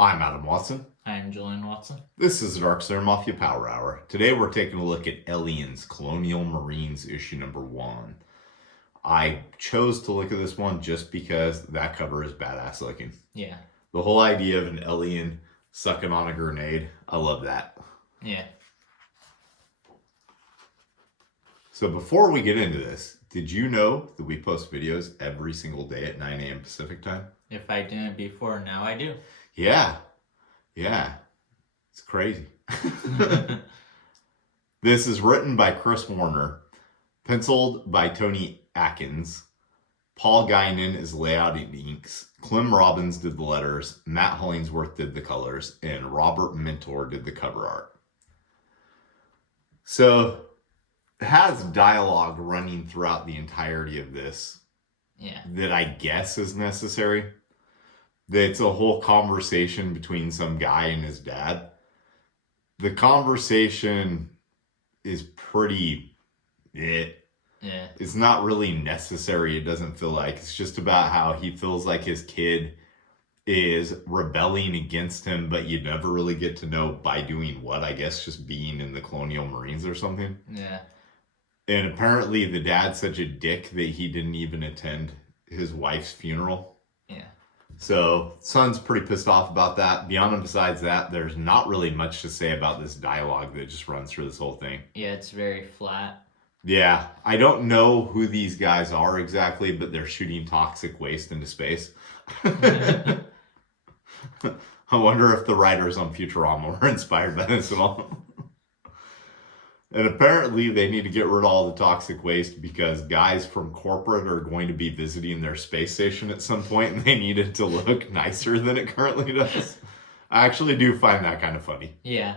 I'm Adam Watson. I'm Julian Watson. This is the Dark Star Mafia Power Hour. Today we're taking a look at Aliens, Colonial Marines, issue number 1. I chose to look at this one just because that cover is badass looking. Yeah. The whole idea of an alien sucking on a grenade, I love that. Yeah. So before we get into this, did you know that we post videos every single day at 9 a.m. Pacific time? If I didn't before, now I do. Yeah. It's crazy. This is written by Chris Warner, penciled by Tony Atkins. Paul Guinan is layout and inks. Clem Robbins did the letters. Matt Hollingsworth did the colors. And Robert Mentor did the cover art. So it has dialogue running throughout the entirety of this. Yeah. That I guess is necessary. It's a whole conversation between some guy and his dad. The conversation is pretty... Yeah. It's not really necessary, it doesn't feel like. It's just about how he feels like his kid is rebelling against him, but you never really get to know by doing what, I guess just being in the Colonial Marines or something. Yeah. And apparently the dad's such a dick that he didn't even attend his wife's funeral. Yeah. So, son's pretty pissed off about that. Beyond and besides that, there's not really much to say about this dialogue that just runs through this whole thing. Yeah, it's very flat. Yeah, I don't know who these guys are exactly, but they're shooting toxic waste into space. I wonder if the writers on Futurama were inspired by this at all. And apparently they need to get rid of all the toxic waste because guys from corporate are going to be visiting their space station at some point and they need it to look nicer than it currently does. I actually do find that kind of funny. Yeah.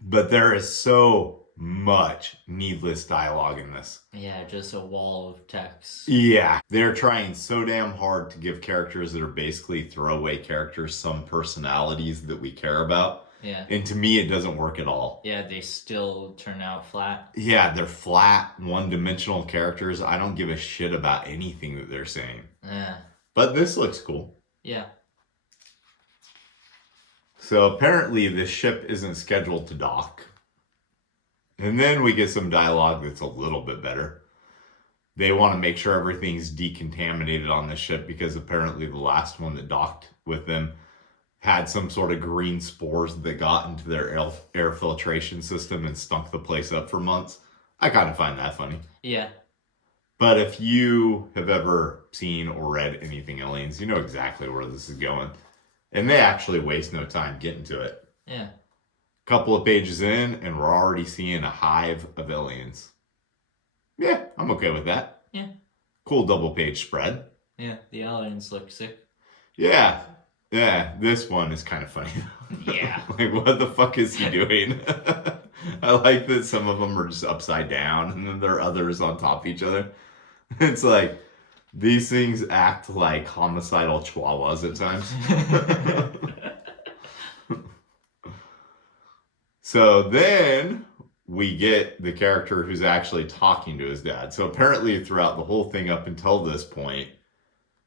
But there is so much needless dialogue in this. Yeah, just a wall of text. Yeah, they're trying so damn hard to give characters that are basically throwaway characters some personalities that we care about. Yeah. And to me, it doesn't work at all. Yeah, they still turn out flat. Yeah, they're flat, one-dimensional characters. I don't give a shit about anything that they're saying. Yeah. But this looks cool. Yeah. So apparently this ship isn't scheduled to dock. And then we get some dialogue that's a little bit better. They want to make sure everything's decontaminated on the ship because apparently the last one that docked with them had some sort of green spores that got into their air filtration system and stunk the place up for months. I kind of find that funny. Yeah. But if you have ever seen or read anything Aliens, you know exactly where this is going. And they actually waste no time getting to it. Yeah. Couple of pages in, and we're already seeing a hive of aliens. Yeah, I'm okay with that. Yeah. Cool double page spread. Yeah, the aliens look sick. Yeah, this one is kind of funny. Yeah. Like, what the fuck is he doing? I like that some of them are just upside down, and then there are others on top of each other. It's like, these things act like homicidal chihuahuas at times. So then we get the character who's actually talking to his dad. So apparently throughout the whole thing up until this point,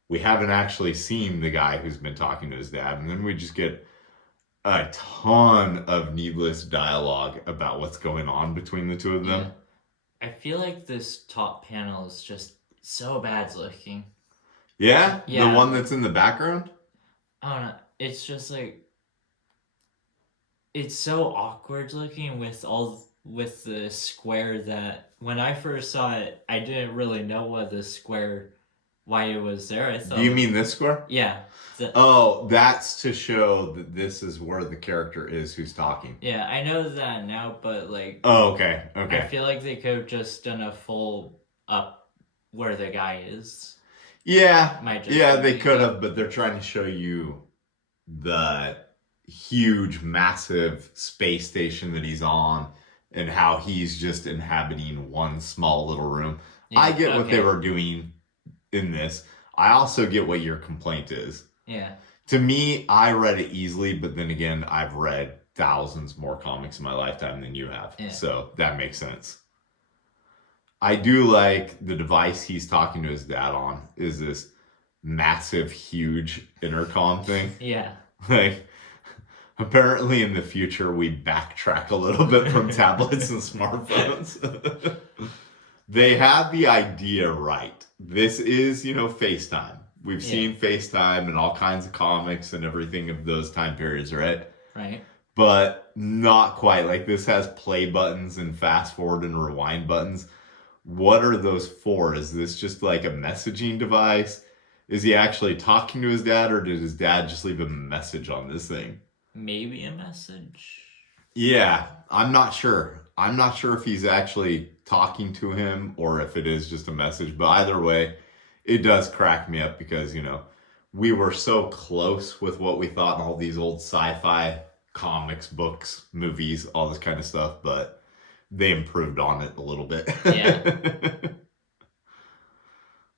we haven't actually seen the guy who's been talking to his dad. And then we just get a ton of needless dialogue about what's going on between the two of them. Yeah. I feel like this top panel is just so bad looking. Yeah? Yeah. The one that's in the background? I don't know. It's just like... It's so awkward looking with the square that... When I first saw it, I didn't really know why it was there. I thought... Do you mean this square? Yeah. Oh, that's to show that this is where the character is who's talking. Yeah, I know that now, but like... Oh, okay. I feel like they could have just done a full up where the guy is. Yeah, Yeah, they could have, but they're trying to show you the huge, massive space station that he's on and how he's just inhabiting one small little room. Yeah, I get what they were doing in this. I also get what your complaint is. Yeah. To me, I read it easily, but then again, I've read thousands more comics in my lifetime than you have. Yeah. So that makes sense. I do like the device he's talking to his dad on is this massive, huge intercom thing. Yeah. Like, apparently in the future, we backtrack a little bit from tablets and smartphones. They had the idea right. This is, FaceTime. We've Yeah. seen FaceTime and all kinds of comics and everything of those time periods, right? Right. But not quite. Like, this has play buttons and fast forward and rewind buttons. What are those for? Is this just like a messaging device? Is he actually talking to his dad, or did his dad just leave a message on this thing? Maybe a message. Yeah, I'm not sure. I'm not sure if he's actually talking to him or if it is just a message. But either way, it does crack me up because, we were so close with what we thought in all these old sci-fi comics, books, movies, all this kind of stuff, but they improved on it a little bit. Yeah.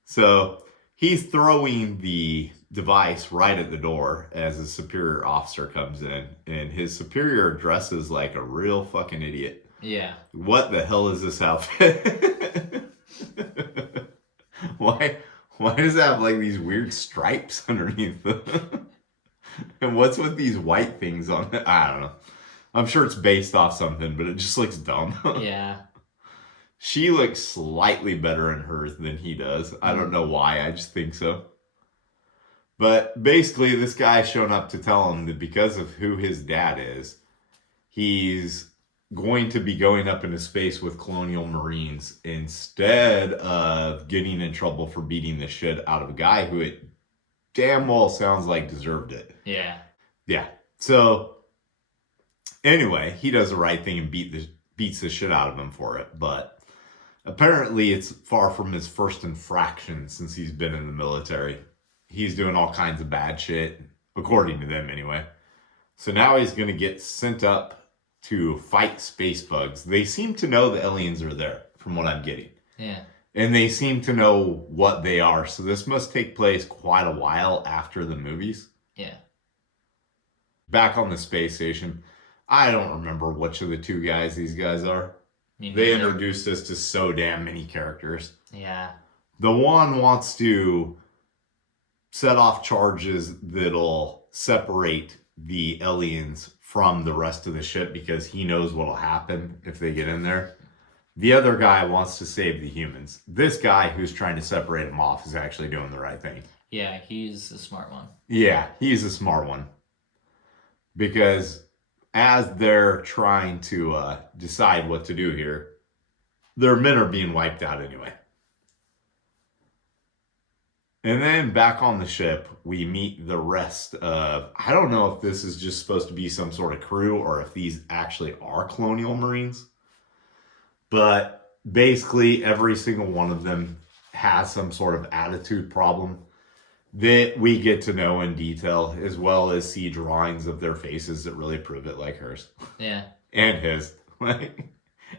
So he's throwing the device right at the door as a superior officer comes in, and his superior dresses like a real fucking idiot. Yeah. What the hell is this outfit? Why does it have like these weird stripes underneath them? And what's with these white things on it? I don't know. I'm sure it's based off something, but it just looks dumb. Yeah. She looks slightly better in hers than he does. I don't know why. I just think so. But basically, this guy's shown up to tell him that because of who his dad is, he's going to be going up into space with Colonial Marines instead of getting in trouble for beating the shit out of a guy who it damn well sounds like deserved it. Yeah. Yeah. So anyway, he does the right thing and beats the shit out of him for it. But apparently it's far from his first infraction since he's been in the military. He's doing all kinds of bad shit, according to them anyway. So now he's going to get sent up to fight space bugs. They seem to know the aliens are there, from what I'm getting. Yeah. And they seem to know what they are. So this must take place quite a while after the movies. Yeah. Back on the space station, I don't remember which of the two guys these guys are. They introduced us to so damn many characters. Yeah. The one wants to set off charges that'll separate the aliens from the rest of the ship because he knows what'll happen if they get in there. The other guy wants to save the humans. This guy who's trying to separate them off is actually doing the right thing. Yeah, he's the smart one. Yeah, he's a smart one. Because as they're trying to decide what to do here, their men are being wiped out anyway. And then back on the ship, we meet the rest of... I don't know if this is just supposed to be some sort of crew or if these actually are Colonial Marines. But basically, every single one of them has some sort of attitude problem that we get to know in detail, as well as see drawings of their faces that really prove it, like hers. Yeah. And his.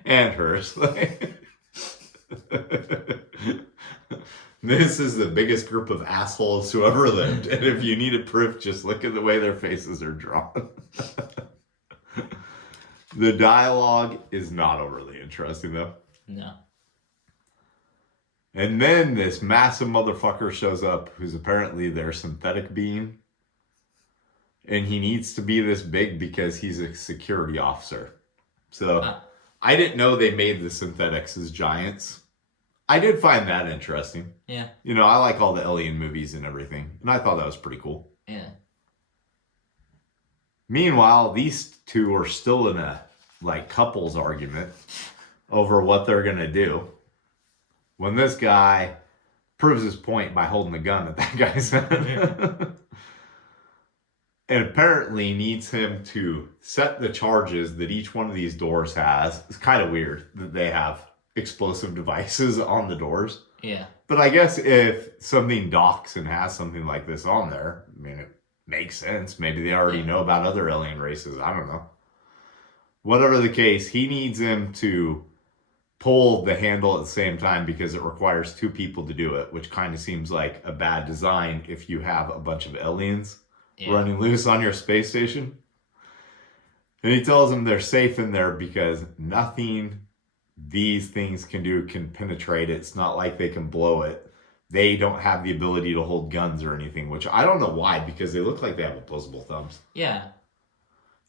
And hers. This is the biggest group of assholes who ever lived. And if you needed proof, just look at the way their faces are drawn. The dialogue is not overly interesting, though. No. And then this massive motherfucker shows up who's apparently their synthetic being. And he needs to be this big because he's a security officer. So I didn't know they made the synthetics as giants. I did find that interesting. Yeah. I like all the alien movies and everything. And I thought that was pretty cool. Yeah. Meanwhile, these two are still in a couples argument over what they're going to do. When this guy proves his point by holding the gun at that guy's head. And apparently needs him to set the charges that each one of these doors has. It's kind of weird that they have explosive devices on the doors. Yeah. But I guess if something docks and has something like this on there, I mean, it makes sense. Maybe they already know about other alien races. I don't know. Whatever the case, he needs him to pull the handle at the same time because it requires two people to do it, which kind of seems like a bad design if you have a bunch of aliens running loose on your space station. And he tells them they're safe in there because nothing these things can do can penetrate it. It's not like they can blow it. they don't have the ability to hold guns or anything, which I don't know why, because they look like they have opposable thumbs. Yeah.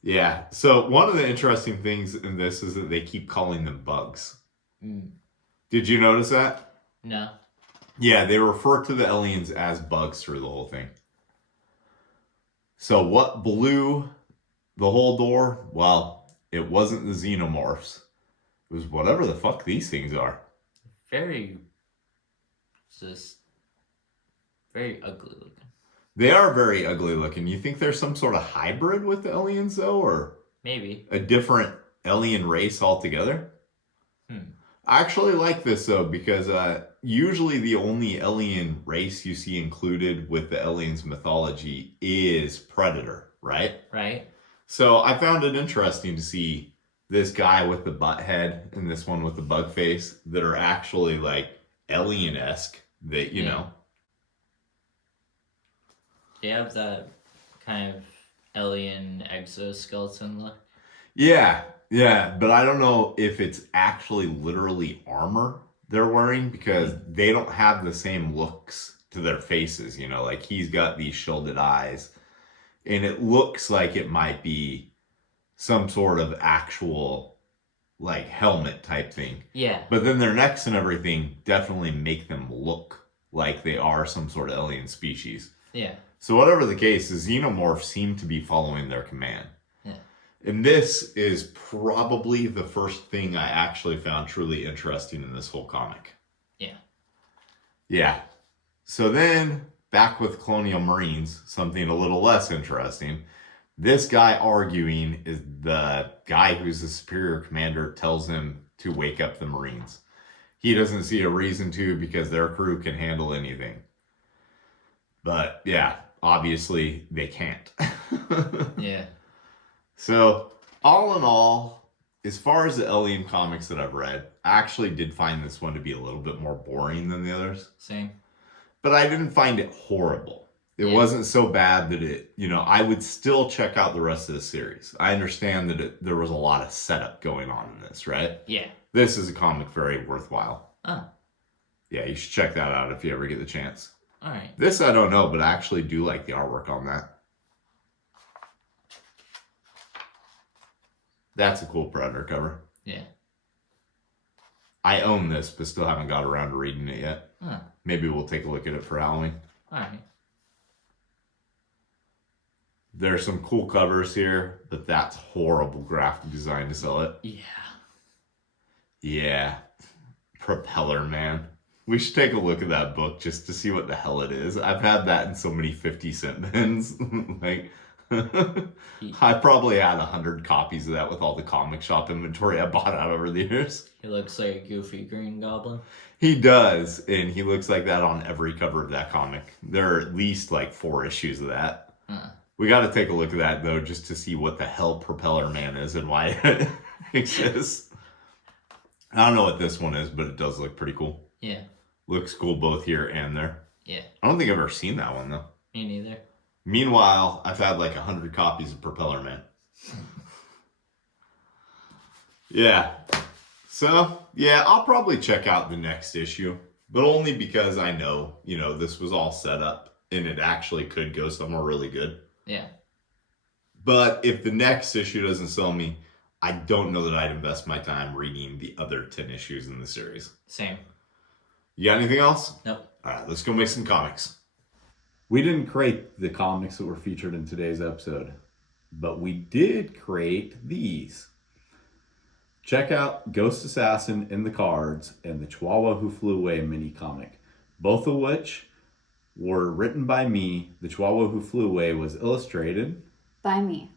Yeah. So one of the interesting things in this is that they keep calling them bugs. Mm. Did you notice that? No. Yeah, they refer to the aliens as bugs through the whole thing. So what blew the whole door? Well, it wasn't the xenomorphs. It was whatever the fuck these things are. Very ugly looking. They are very ugly looking. You think there's some sort of hybrid with the aliens, though, or Maybe. a different alien race altogether? I actually like this, though, because usually the only alien race you see included with the aliens mythology is Predator, right? Right. So I found it interesting to see this guy with the butt head and this one with the bug face that are actually like alien-esque, that, you know. They have that kind of alien exoskeleton look. Yeah, but I don't know if it's actually literally armor they're wearing, because they don't have the same looks to their faces, you know, like he's got these shielded eyes, and it looks like it might be some sort of actual like helmet type thing. Yeah. But then their necks and everything definitely make them look like they are some sort of alien species. Yeah. So whatever the case, the xenomorphs seem to be following their command. Yeah. And this is probably the first thing I actually found truly interesting in this whole comic. Yeah. Yeah. So then, back with Colonial Marines, something a little less interesting. This guy arguing is the guy who's the superior commander tells him to wake up the Marines. He doesn't see a reason to, because their crew can handle anything. But yeah, obviously they can't. Yeah. So, all in all, as far as the alien comics that I've read, I actually did find this one to be a little bit more boring than the others. Same. But I didn't find it horrible. It wasn't so bad that it, you know, I would still check out the rest of the series. I understand that there was a lot of setup going on in this, right? Yeah. This is a comic very worthwhile. Oh. Yeah, you should check that out if you ever get the chance. All right. This I don't know, but I actually do like the artwork on that. That's a cool Predator cover. Yeah. I own this, but still haven't got around to reading it yet. Huh. Maybe we'll take a look at it for Halloween. All right. There's some cool covers here, but that's horrible graphic design to sell it. Yeah. Yeah. Propeller Man. We should take a look at that book just to see what the hell it is. I've had that in so many 50-cent bins. Like, I probably had 100 copies of that with all the comic shop inventory I bought out over the years. He looks like a goofy green goblin. He does, and he looks like that on every cover of that comic. There are at least like 4 issues of that. We got to take a look at that, though, just to see what the hell Propeller Man is and why it exists. I don't know what this one is, but it does look pretty cool. Yeah. Looks cool both here and there. Yeah. I don't think I've ever seen that one, though. Me neither. Meanwhile, I've had like 100 copies of Propeller Man. Yeah. So, yeah, I'll probably check out the next issue, but only because I know, you know, this was all set up and it actually could go somewhere really good. Yeah. But if the next issue doesn't sell me, I don't know that I'd invest my time reading the other 10 issues in the series. Same. You got anything else? Nope. All right, let's go make some comics. We didn't create the comics that were featured in today's episode, but we did create these. Check out Ghost Assassin in the Cards and the Chihuahua Who Flew Away mini comic, both of which were written by me. The Chihuahua Who Flew Away was illustrated by me.